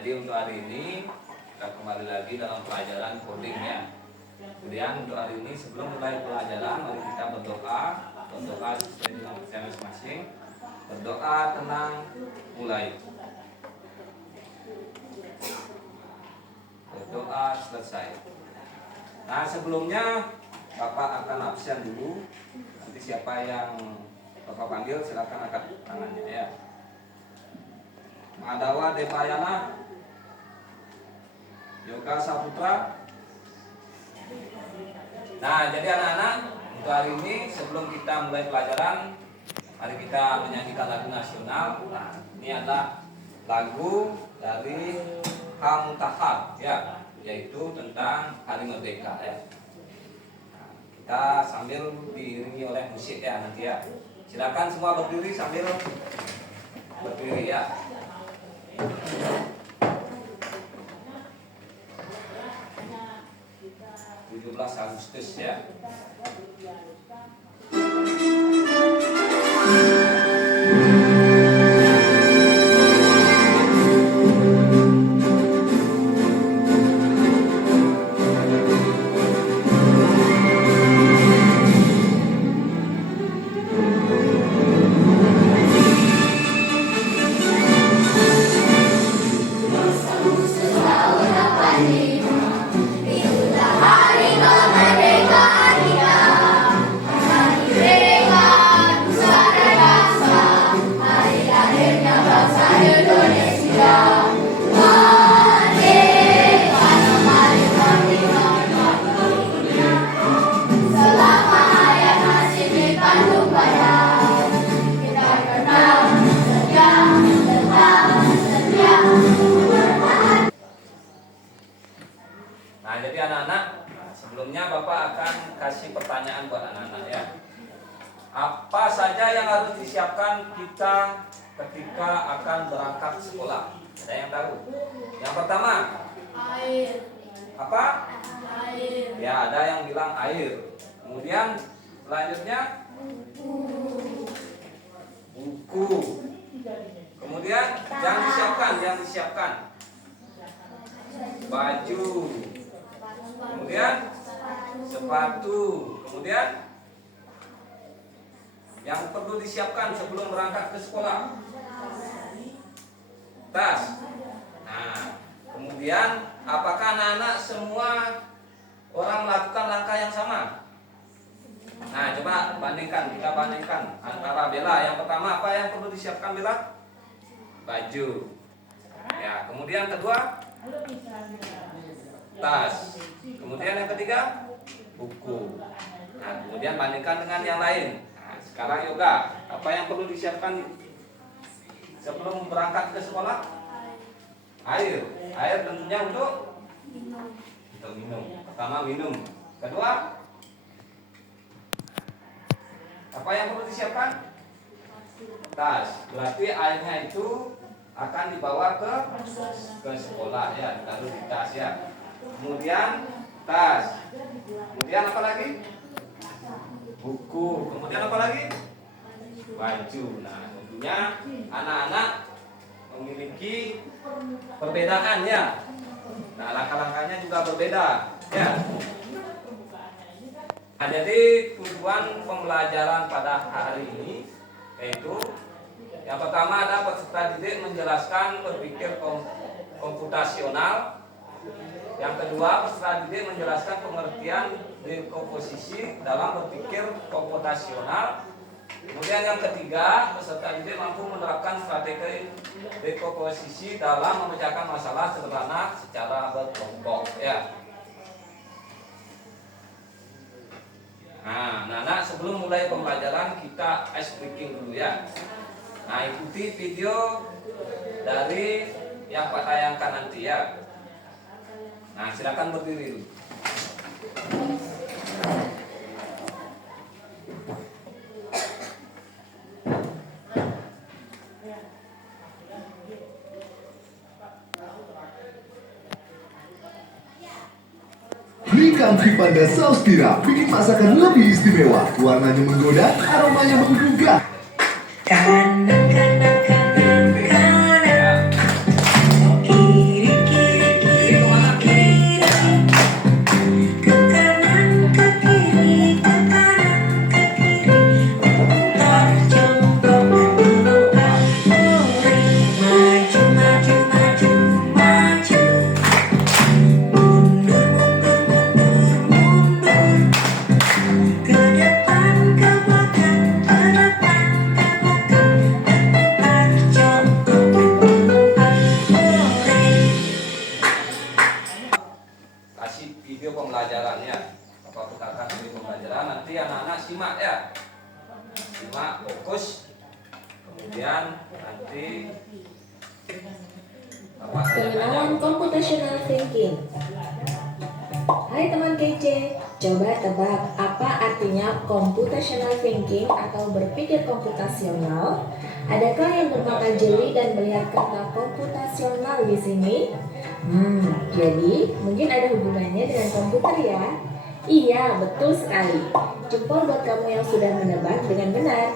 jadi untuk hari ini kita kembali lagi dalam pelajaran coding ya. Kemudian untuk hari ini sebelum mulai pelajaran, mari kita berdoa sesuai dengan kita masing-masing. Berdoa tenang, mulai. Berdoa selesai. Nah, sebelumnya Bapak akan absen dulu. Nanti siapa yang Bapak panggil silakan angkat tangannya ya. Madawa Depayana, Yoga Saputra. Nah, jadi anak-anak, untuk hari ini sebelum kita mulai pelajaran, mari kita menyanyikan lagu nasional. Nah, ini adalah lagu dari Hamtahab ya, yaitu tentang Hari Merdeka ya. Nah, kita sambil diiringi oleh musik ya nanti ya. Silakan semua berdiri sambil berdiri ya. 17 Agustus ya. Nah, jadi anak-anak, sebelumnya Bapak akan kasih pertanyaan buat anak-anak ya. Apa saja yang harus disiapkan kita ketika akan berangkat sekolah? Ada yang tahu? Yang pertama, Air. apa? Air. Ya, ada yang bilang air. Kemudian selanjutnya buku. Kemudian yang disiapkan baju. Kemudian sepatu. Kemudian yang perlu disiapkan sebelum berangkat ke sekolah, tas. Nah, kemudian apakah anak-anak semua orang melakukan langkah yang sama? Nah, coba kita bandingkan antara Bella. Yang pertama apa yang perlu disiapkan Bella? Baju. Ya, kemudian kedua tas. Kemudian yang ketiga buku. Nah, kemudian bandingkan dengan yang lain. Nah, sekarang Yoga, apa yang perlu disiapkan sebelum berangkat ke sekolah? Air. Air tentunya untuk minum. Pertama minum. Kedua, apa yang perlu disiapkan? Tas. Berarti airnya itu akan dibawa ke sekolah ya, ditaruh di tas ya. Kemudian tas. Kemudian apa lagi? Buku. Kemudian apa lagi? Baju. Nah, tentunya anak-anak memiliki perbedaan ya. Nah, langkah-langkahnya juga berbeda ya. Nah, jadi tujuan pembelajaran pada hari ini yaitu yang pertama ada peserta didik menjelaskan berpikir komputasional. Yang kedua, peserta didik menjelaskan pengertian dekomposisi dalam berpikir komputasional. Kemudian yang ketiga, peserta didik mampu menerapkan strategi dekomposisi dalam memecahkan masalah sederhana secara berkelompok ya. Nah, anak-anak, sebelum mulai pembelajaran kita ice breaking dulu ya. Nah, ikuti video dari yang Pak tayangkan nanti ya. Nah, silakan berdiri dulu. Beli Country Panda Saus Tiram bikin masakan lebih istimewa. Warnanya menggoda, aromanya menggugah. Kanan, kanan, kanan, kanan. Kiri. pengenalan computational thinking. Hai teman kece, coba tebak apa artinya computational thinking atau berpikir komputasional? Adakah yang bermata jeli dan melihat kata komputasional di sini? Jadi mungkin ada hubungannya dengan komputer ya? Iya, betul sekali. Jempol buat kamu yang sudah menebak dengan benar.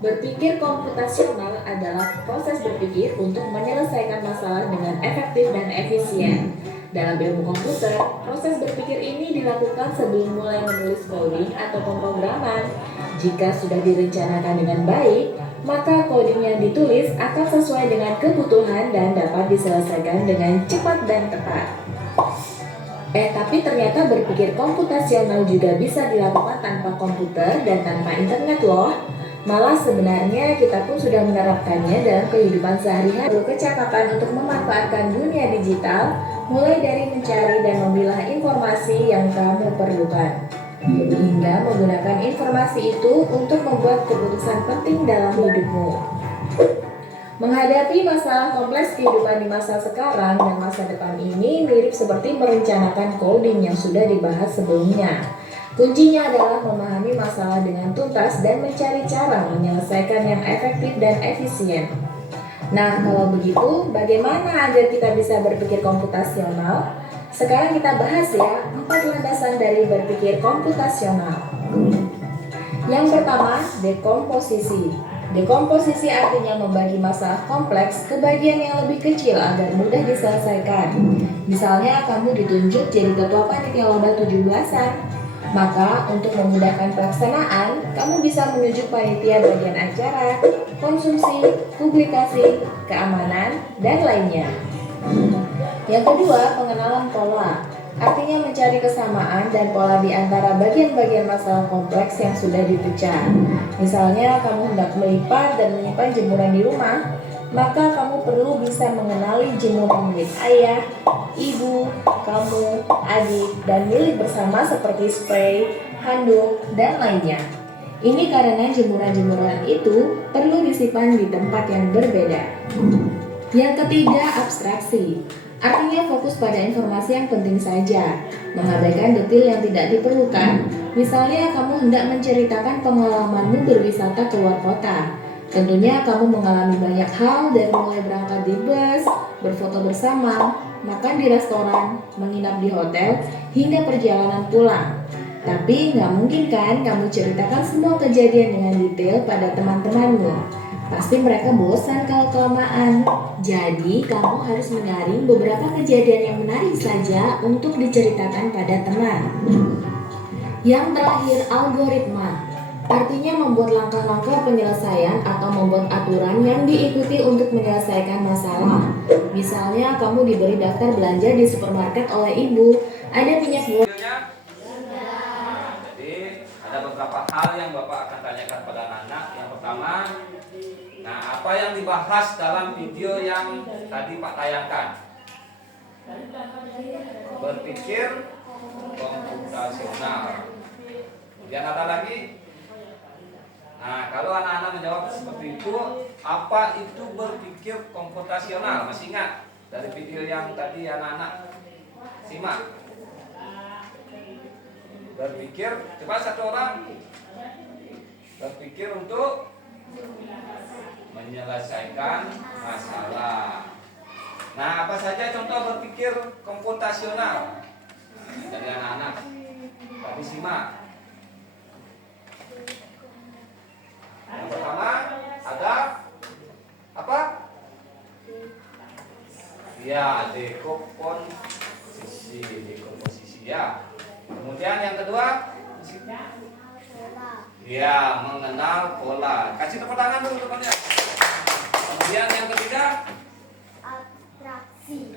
Berpikir komputasional adalah proses berpikir untuk menyelesaikan masalah dengan efektif dan efisien. Dalam ilmu komputer, proses berpikir ini dilakukan sebelum mulai menulis coding atau pemrograman. Jika sudah direncanakan dengan baik, maka coding yang ditulis akan sesuai dengan kebutuhan dan dapat diselesaikan dengan cepat dan tepat. Tapi ternyata berpikir komputasional juga bisa dilakukan tanpa komputer dan tanpa internet loh. Malah sebenarnya kita pun sudah menerapkannya dalam kehidupan sehari-hari. Perlu kecakapan untuk memanfaatkan dunia digital, mulai dari mencari dan memilah informasi yang kamu perlukan, hingga menggunakan informasi itu untuk membuat keputusan penting dalam hidupmu. Menghadapi masalah kompleks kehidupan di masa sekarang dan masa depan ini mirip seperti merencanakan coding yang sudah dibahas sebelumnya. Kuncinya adalah memahami masalah dengan tuntas dan mencari cara menyelesaikan yang efektif dan efisien. Nah, kalau begitu, bagaimana agar kita bisa berpikir komputasional? Sekarang kita bahas ya, 4 landasan dari berpikir komputasional. Yang pertama, dekomposisi. Dekomposisi artinya membagi masalah kompleks ke bagian yang lebih kecil agar mudah diselesaikan. Misalnya, kamu ditunjuk jadi ketua panitia lomba 17-an. Maka, untuk memudahkan pelaksanaan, kamu bisa menunjuk panitia bagian acara, konsumsi, publikasi, keamanan, dan lainnya. Yang kedua, pengenalan pola. Artinya mencari kesamaan dan pola di antara bagian-bagian masalah kompleks yang sudah dipecah. Misalnya, kamu hendak melipat dan menyimpan jemuran di rumah, maka kamu perlu bisa mengenali jemuran milik ayah, ibu, kamu, adik, dan milik bersama seperti spray, handuk, dan lainnya. Ini karena jemuran-jemuran itu perlu disimpan di tempat yang berbeda. Yang ketiga, abstraksi. Artinya fokus pada informasi yang penting saja, mengabaikan detail yang tidak diperlukan. Misalnya, kamu hendak menceritakan pengalamanmu berwisata ke luar kota. Tentunya kamu mengalami banyak hal dari mulai berangkat di bus, berfoto bersama, makan di restoran, menginap di hotel, hingga perjalanan pulang. Tapi nggak mungkin kan kamu ceritakan semua kejadian dengan detail pada teman-temanmu. Pasti mereka bosan kalau kelamaan. Jadi kamu harus menyaring beberapa kejadian yang menarik saja untuk diceritakan pada teman. Yang terakhir, algoritma. Artinya membuat langkah-langkah penyelesaian atau membuat aturan yang diikuti untuk menyelesaikan masalah. Misalnya kamu diberi daftar belanja di supermarket oleh ibu, ada minyak goreng. Jadi ada beberapa hal yang Bapak akan tanyakan pada anak. Yang pertama, apa yang dibahas dalam video yang tadi Pak tayangkan? Berpikir komputasional. Kemudian ada lagi. Kalau anak-anak menjawab seperti itu, apa itu berpikir komputasional? Masih ingat dari video yang tadi anak-anak simak? Berpikir, coba satu orang berpikir untuk menyelesaikan masalah. Apa saja contoh berpikir komputasional? Dari anak-anak tadi simak. Yang pertama ada apa? Ya, dekomposisi ya. Kemudian yang kedua, ya, mengenal pola. Kasih tepuk tangan dulu teman-teman. Kemudian yang ketiga, abstraksi.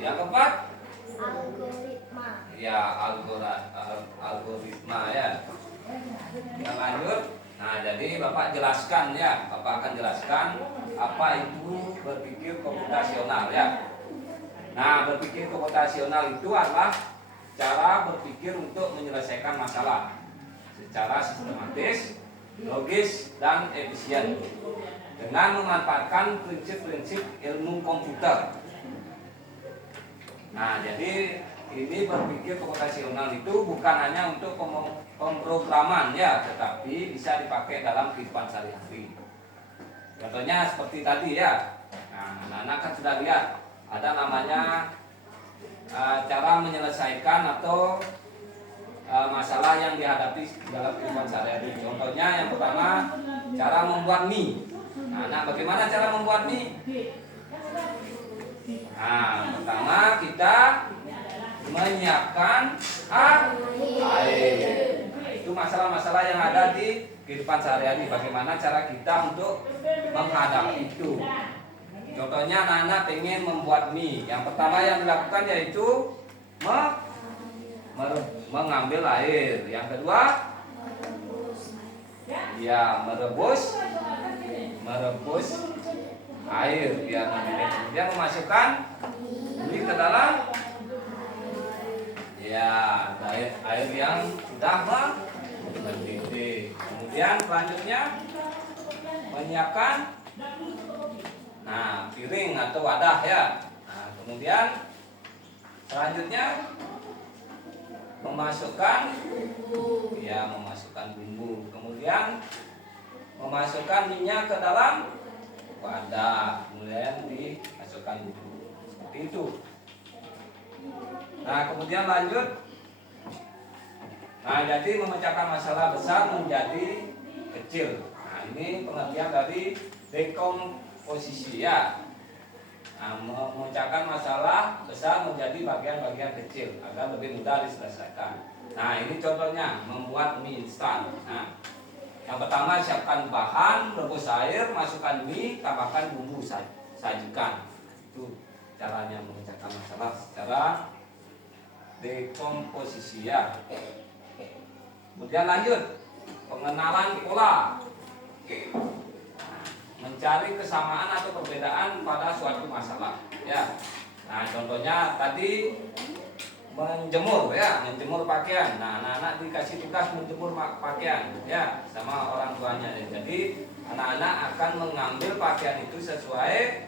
Yang keempat, algoritma. Ya, algoritma ya. Yang lanjut. Jadi Bapak jelaskan ya, Bapak akan jelaskan apa itu berpikir komputasional ya. Berpikir komputasional itu adalah cara berpikir untuk menyelesaikan masalah secara sistematis, logis, dan efisien. dengan memanfaatkan prinsip-prinsip ilmu komputer. Nah, jadi ini berpikir komputasional itu bukan hanya untuk pemrograman ya, tetapi bisa dipakai dalam kehidupan sehari-hari. Contohnya seperti tadi ya. Nah, anak-anak kan sudah lihat ada namanya cara menyelesaikan atau masalah yang dihadapi dalam kehidupan sehari-hari. Contohnya yang pertama, cara membuat mie. Nah, bagaimana cara membuat mie? Nah, pertama kita menyiapkan air. Nah, itu masalah-masalah yang ada di kehidupan sehari-hari. Bagaimana cara kita untuk menghadapi itu? Contohnya anak-anak ingin membuat mie. Yang pertama yang dilakukan yaitu mengambil air. Yang kedua, ya merebus air biar mendidih. Kemudian memasukkan mie ke dalam ya air yang sudah mendidih. Kemudian selanjutnya menyiapkan piring atau wadah ya. Nah, kemudian selanjutnya memasukkan bumbu. Kemudian memasukkan minyak ke dalam wadah, kemudian dimasukkan bumbu. Seperti itu. Nah, kemudian lanjut. Nah, jadi memecahkan masalah besar menjadi kecil. Nah, ini pengertian dari dekomposisi ya. Nah, memecahkan masalah besar menjadi bagian-bagian kecil agar lebih mudah diselesaikan. Nah, ini contohnya membuat mie instan. Nah, yang pertama siapkan bahan, rebus air, masukkan mie, tambahkan bumbu, sajikan. Itu caranya memecahkan masalah secara dekomposisi ya. Kemudian lanjut, pengenalan pola. Mencari kesamaan atau perbedaan pada suatu masalah ya. Nah, contohnya tadi menjemur pakaian. Nah, anak-anak dikasih tugas menjemur pakaian ya sama orang tuanya. Jadi anak-anak akan mengambil pakaian itu sesuai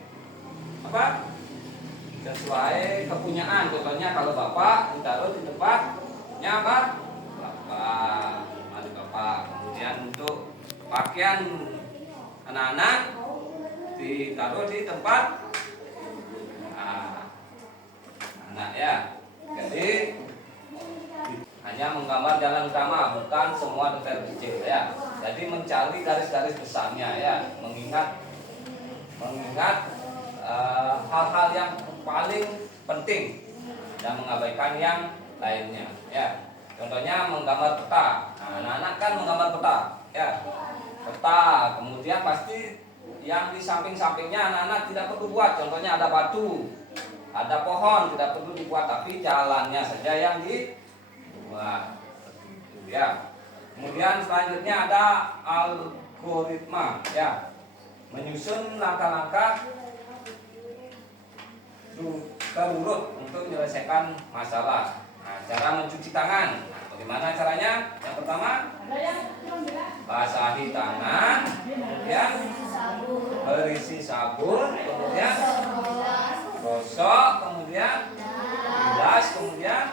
kepunyaan. Contohnya kalau bapak ditaruh di tempatnya bapak. Kemudian untuk pakaian anak-anak ditaruh di tempat anak ya. Jadi hanya menggambar jalan utama, bukan semua detail kecil ya. Jadi mencari garis-garis besarnya ya, mengingat hal-hal yang paling penting dan mengabaikan yang lainnya ya. Contohnya menggambar peta. Nah, anak-anak kan menggambar peta ya. Peta, kemudian pasti yang di samping-sampingnya anak-anak tidak perlu buat. Contohnya ada batu, ada pohon, tidak perlu dibuat, tapi jalannya saja yang dibuat ya. Kemudian selanjutnya ada algoritma ya, menyusun langkah-langkah terurut untuk menyelesaikan masalah. Nah, cara mencuci tangan. Nah, bagaimana caranya? Yang pertama, basahi tangan, kemudian berisi sabun, kemudian gosok, kemudian bilas, kemudian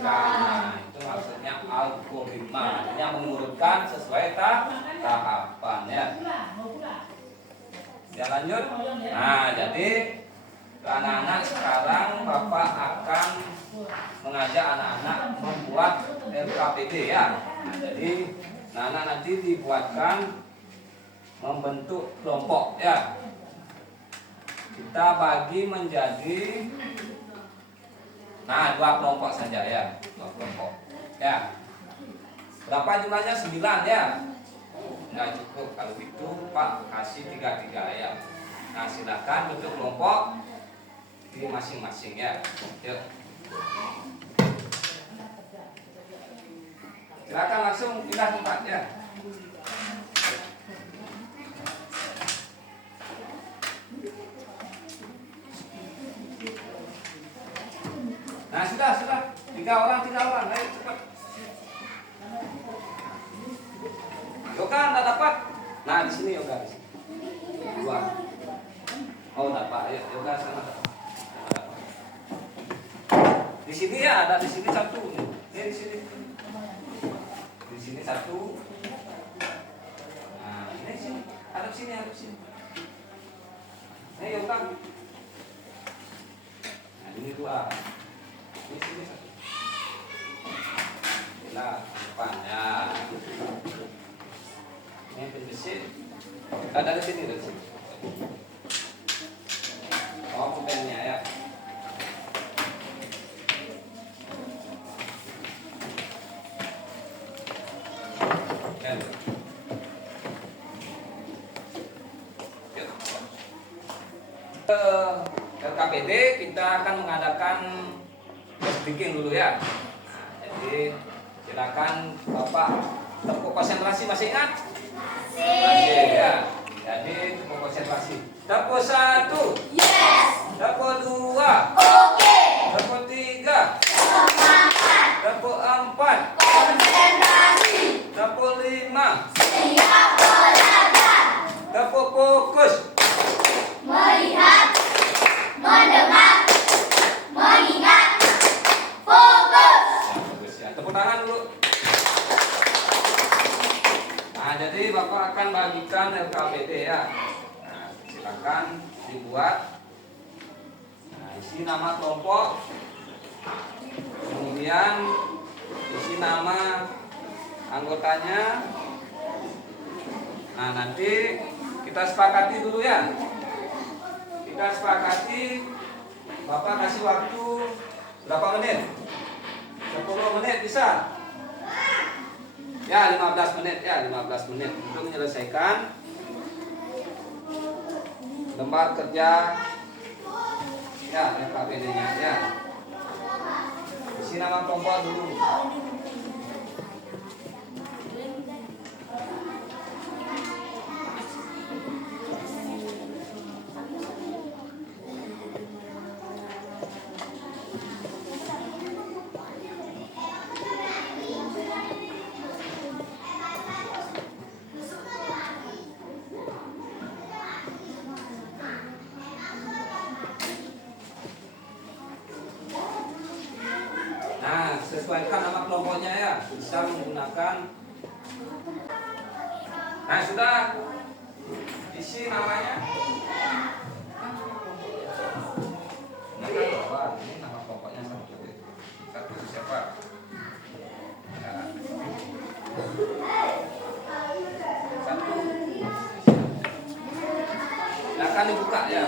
nah, itu maksudnya algoritma, yang mengurutkan sesuai tahapan ya. Ya lanjut. Nah, jadi anak-anak sekarang Bapak akan mengajak anak-anak membuat LKPD ya. Nah, jadi anak-anak nanti dibuatkan membentuk kelompok ya. Kita bagi menjadi dua kelompok saja ya, 2 kelompok ya. Berapa jumlahnya? 9 ya. Nggak cukup kalau itu Pak, kasih 3-3 ya. Nah, silakan bentuk kelompok di masing-masing ya. Yuk. Silakan langsung pindah tempat ya. Nah, sudah. 3 orang, ayo cepat. Yoga nggak dapat. Nah, di sini Yoga di sini. Oh, dapat. Ayo, yoga sana. Di sini ya, ada di sini satu. Ini di sini. Di sini satu. Nah, ini sini. Hadap sini, hadap sini. Ayo, yoga. Nah, ini dua. Ini sini satu. Nah, depannya. Ini pendesit. Ada di sini, dari sini. Oh, bukannya ya. Kan. LKPD kita akan mengadakan speaking dulu ya. Nah, jadi silakan Bapak tepuk konsentrasi, masih ingat? Masih ya. Jadi tepuk konsentrasi. Tepuk 1. Yes. Tepuk 2. Oke. Tepuk 3. Semangat. Tepuk 4. Konsentrasi. Tepuk 5. Siap belajar. Tepuk fokus. Melihat, mendengar, mengingat, fokus. Ya, fokus ya. Tepuk tangan dulu. Nah, jadi Bapak akan bagikan LKPD ya. Nah, silakan dibuat. Nah, isi nama kelompok. Kemudian isi nama anggotanya. Nah, nanti kita sepakati dulu ya. Kita sepakati, Bapak kasih waktu berapa menit? 10 menit bisa? Ya, 15 menit ya, 15 menit untuk menyelesaikan lembar kerja ya, LKPD-nya ya. Isi nama kelompok dulu. Sesuaikan nama kelompoknya ya, bisa menggunakan. Nah, sudah isi namanya. Ini nama kelompoknya satu. Satu siapa? Ya. Satu. Nah, akan dibuka ya.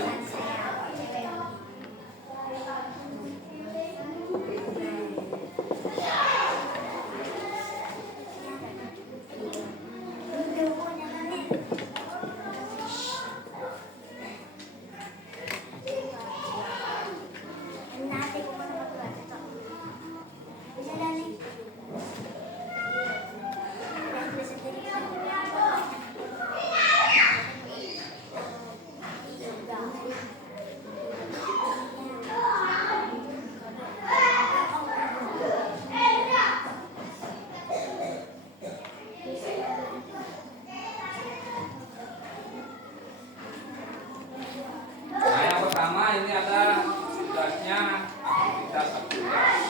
Pertama ini ada tugasnya aktivitas aktivitas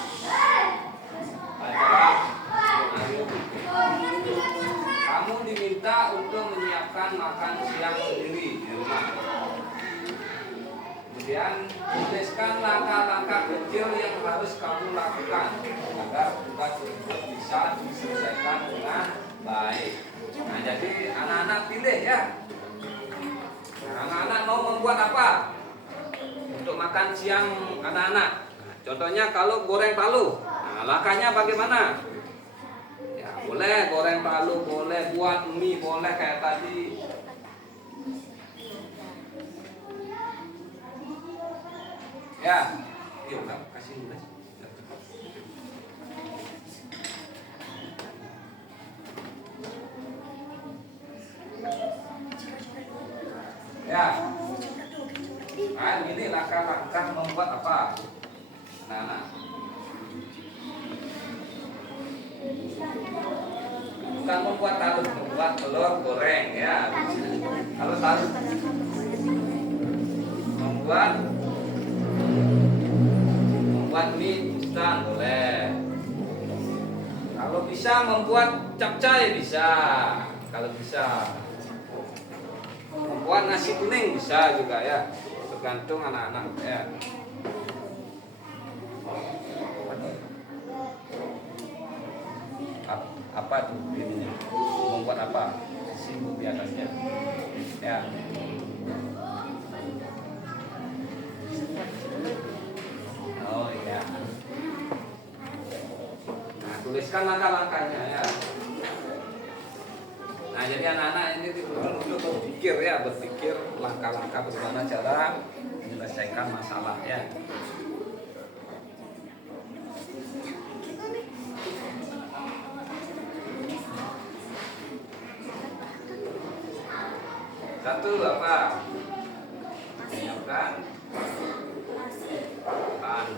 pelajaran. Kamu diminta untuk menyiapkan makan siang sendiri di rumah. Kemudian tuliskan langkah-langkah kecil yang harus kamu lakukan agar tugas tersebut bisa diselesaikan dengan baik. Nah, jadi anak-anak pilih ya. Anak-anak mau membuat apa untuk makan siang anak-anak? Nah, contohnya kalau goreng palu, nah, langkahnya bagaimana? Ya, boleh goreng palu, boleh buat mie, boleh kayak tadi. Ya, yuk kasih dulu. Ya. Nah, ini langkah-langkah membuat apa? Nah. Bukan membuat tahu, membuat telur goreng ya. Kalau tahu membuat mie instan boleh. Kalau bisa membuat capcay bisa. Kalau bisa membuat nasi kuning bisa juga ya. Tergantung anak-anak ya. Apa tuh ininya? Membuat apa? Sibuk di atasnya. Ya. Oh iya. Nah, tuliskan langkah-langkahnya ya. Nah, jadi anak-anak ini perlu berpikir ya, berpikir langkah-langkah bagaimana cara menyelesaikan masalah ya. Satu apa? Menyiapkan bahan.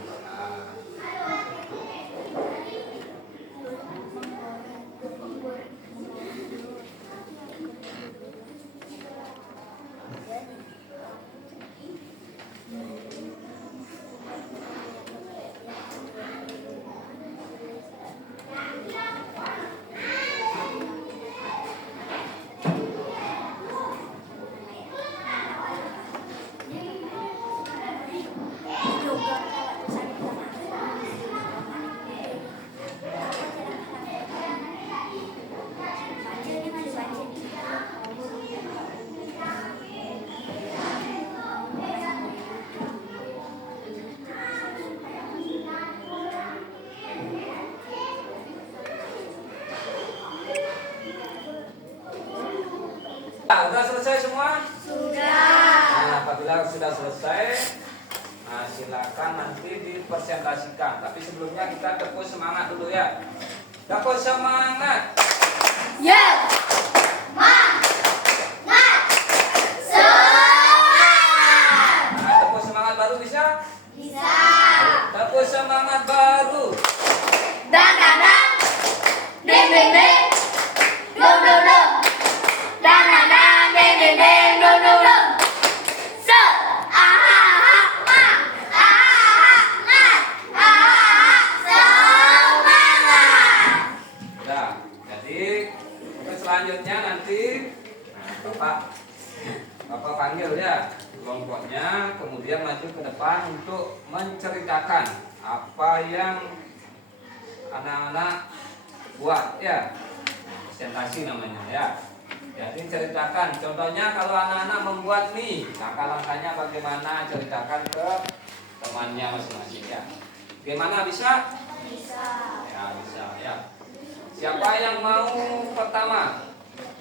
Sudah selesai semua? Sudah. Nah, apabila sudah selesai, nah silakan nanti dipresentasikan. Tapi sebelumnya kita tepuk semangat dulu ya. Tepuk semangat. Ya. Nah, tepuk semangat baru bisa? Bisa. Tepuk semangat baru. Dan dan. Ding ding ding. Dum dum dum. Dan dan ding ding ding dum dum dum. So. Semangat. Nah, jadi untuk selanjutnya nanti Bapak panggil ya kelompoknya, kemudian maju ke depan untuk menceritakan apa yang anak-anak buat ya, presentasi namanya ya. Jadi ceritakan, contohnya kalau anak-anak membuat mie, langkah-langkahnya bagaimana, ceritakan ke temannya masing-masing ya. Bagaimana bisa? Bisa. Ya bisa ya. Siapa yang mau pertama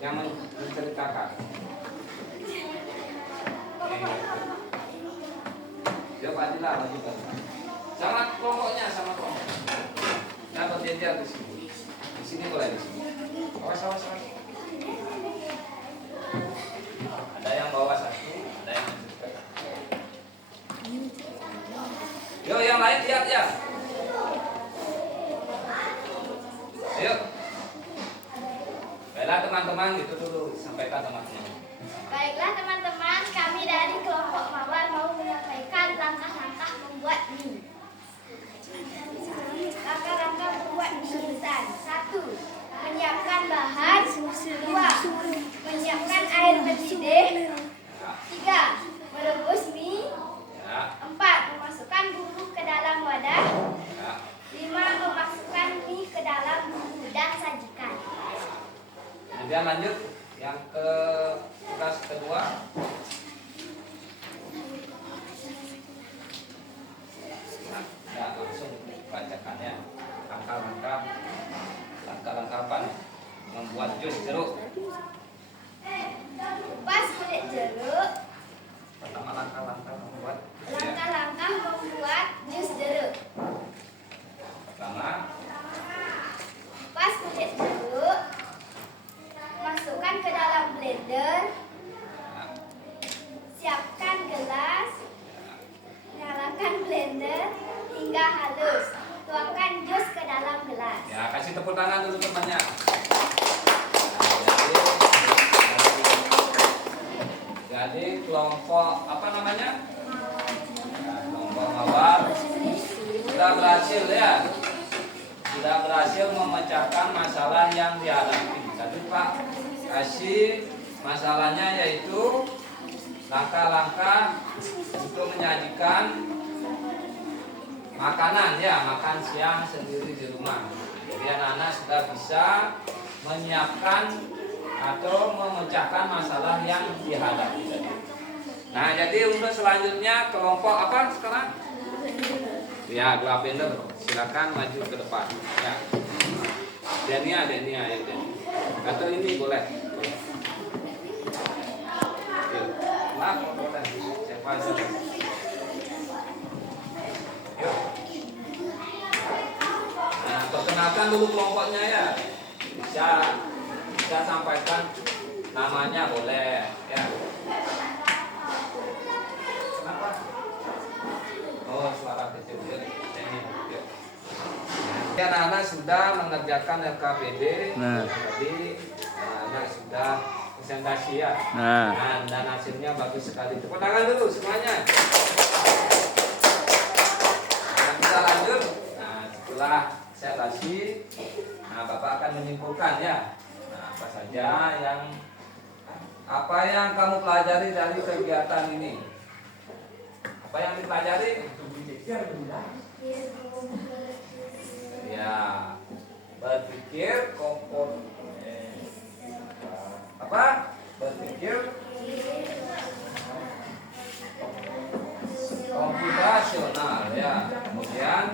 yang menceritakan? Ya Pak Dila, maju Pak. Sama kelompoknya, sama kelompok. Nah, berjejer di sini. Di sini boleh di sini. Awas. Ada yang bawa satu, ada yang menceritakan. Yo, yang lain lihat ya. Ayo. Baiklah teman-teman, itu dulu sampaikan teman-teman. Baiklah teman-teman, kami dari kelompok Mawar mau menyampaikan langkah-langkah membuat mie. Langkah-langkah membuat mie instan. 1. Menyiapkan bahan. 2. Menyiapkan air mendidih. 3. Merebus mie. Ya, 4. Memasukkan bumbu ke dalam wadah. ya. 5. Memasukkan mie ke dalam bumbu dan sajikan. Kemudian lanjut yang ke tugas kedua. Nah, ya, langsung bacakan ya. Langkah-langkah apa nih? Membuat jus jeruk. Kupas kulit jeruk. Pertama langkah-langkah membuat ya. Langkah-langkah membuat jus jeruk. Pertama, Kupas kulit jeruk. Masukkan ke dalam blender. ya, Siapkan gelas. Nyalakan blender hingga halus. Tuangkan jus ke dalam gelas. ya kasih tepuk tangan dulu temannya. Nah, jadi kelompok apa namanya? berhasil ya. Sudah berhasil memecahkan masalah yang dihadapi. Tadi Pak kasih masalahnya yaitu langkah-langkah untuk menyajikan makanan ya, makan siang sendiri di rumah. Jadi anak-anak sudah bisa menyiapkan atau memecahkan masalah yang dihadapi. Nah, jadi untuk selanjutnya kelompok apa sekarang? Ya, Lavender, silakan maju ke depan. Ya. Denia, ya. Atau ini boleh. Maaf, boleh. Siapa saja. Yuk. Nah, perkenalkan dulu kelompoknya ya. Bisa sampaikan namanya boleh ya. Kenapa? Oh, suara kecil. Anak-anak sudah mengerjakan LKPD. Nah. Jadi anak-anak sudah presentasi ya. Nah. Dan hasilnya bagus sekali. Tepuk tangan dulu semuanya. Nah, kita lanjut. Nah, setelah saya kasih, nah Bapak akan menyimpulkan ya. Nah, apa yang kamu pelajari dari kegiatan ini? Apa yang dipelajari? Ya, berpikir berpikir komputasional ya. Kemudian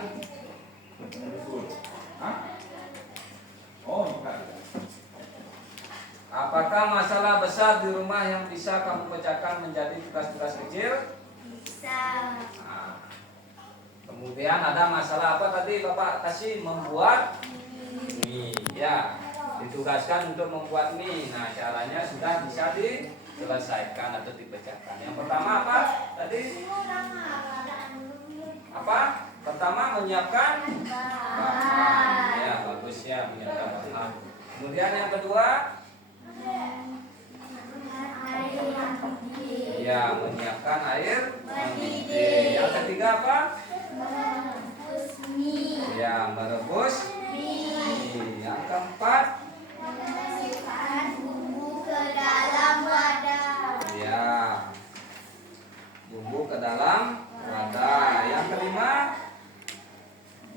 apakah masalah besar di rumah yang bisa kamu pecahkan menjadi tugas-tugas kecil? Bisa. Nah, kemudian ada masalah apa tadi Bapak kasih? Membuat mie ya. Ditugaskan untuk membuat mie. Nah, caranya sudah bisa diselesaikan atau dipecahkan. Yang pertama apa tadi? Apa? Pertama menyiapkan bahan. Ya, bagus ya, menyiapkan bahan. Kemudian yang kedua, ya, menyiapkan air mendidih. Yang ketiga apa? Ya, merebus mie. Yang keempat, memasukkan bumbu ke dalam wadah. ya, bumbu ke dalam wadah. Yang kelima,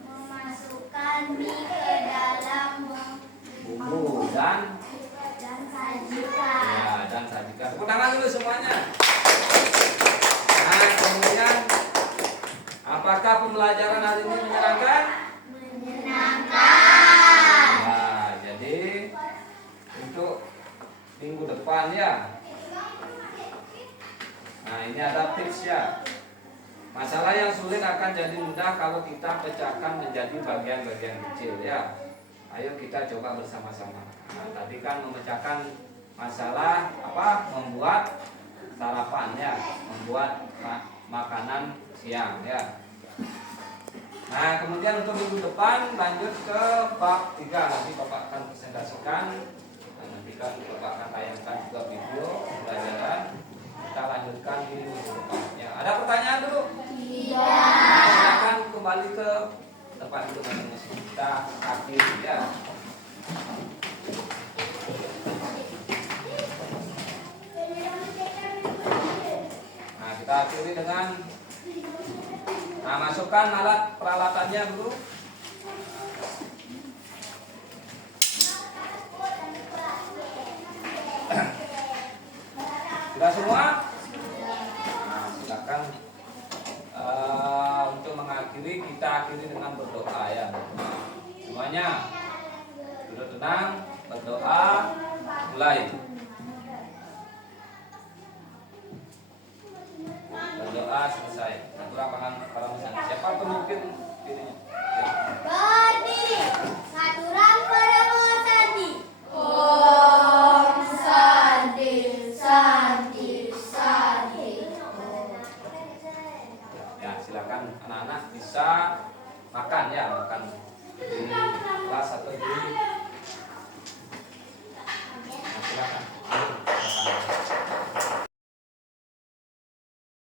Memasukkan mie ke dalam bumbu dan sajikan. ya, dan sajikan. Tepuk tangan dulu semuanya. Nah, kemudian apakah pembelajaran hari ini menyenangkan? Menyenangkan. Nah, jadi untuk minggu depan ya. Nah, ini ada tips ya. Masalah yang sulit akan jadi mudah kalau kita pecahkan menjadi bagian-bagian kecil ya. Ayo kita coba bersama-sama. Nah, tadi kan memecahkan masalah apa? Membuat sarapan ya, membuat makanan siang ya. Nah, kemudian untuk minggu depan lanjut ke bab 3. Nanti Bapak akan presentasikan. Nah, nanti kan Bapak akan tayangkan juga video pembelajaran. Kita lanjutkan di minggu depannya. Ada pertanyaan dulu? Iya. Nah, silakan kembali ke tempat duduk masing-masing. Kita akhiri ya. Nah, kita akhiri dengan masukkan alat peralatannya dulu. Sudah semua? Nah, silakan untuk mengakhiri, kita akhiri dengan berdoa ya. Semuanya duduk tenang, berdoa, mulai. Berdoa selesai. Satu lapangan para mesra. Siapa pemimpin dirinya? Ya. Berdiri. Saturan Prabowo Sandi. Om Sandi, Sandi, Sandi. Ya, silakan anak-anak bisa makan ya, makan di kelas atau di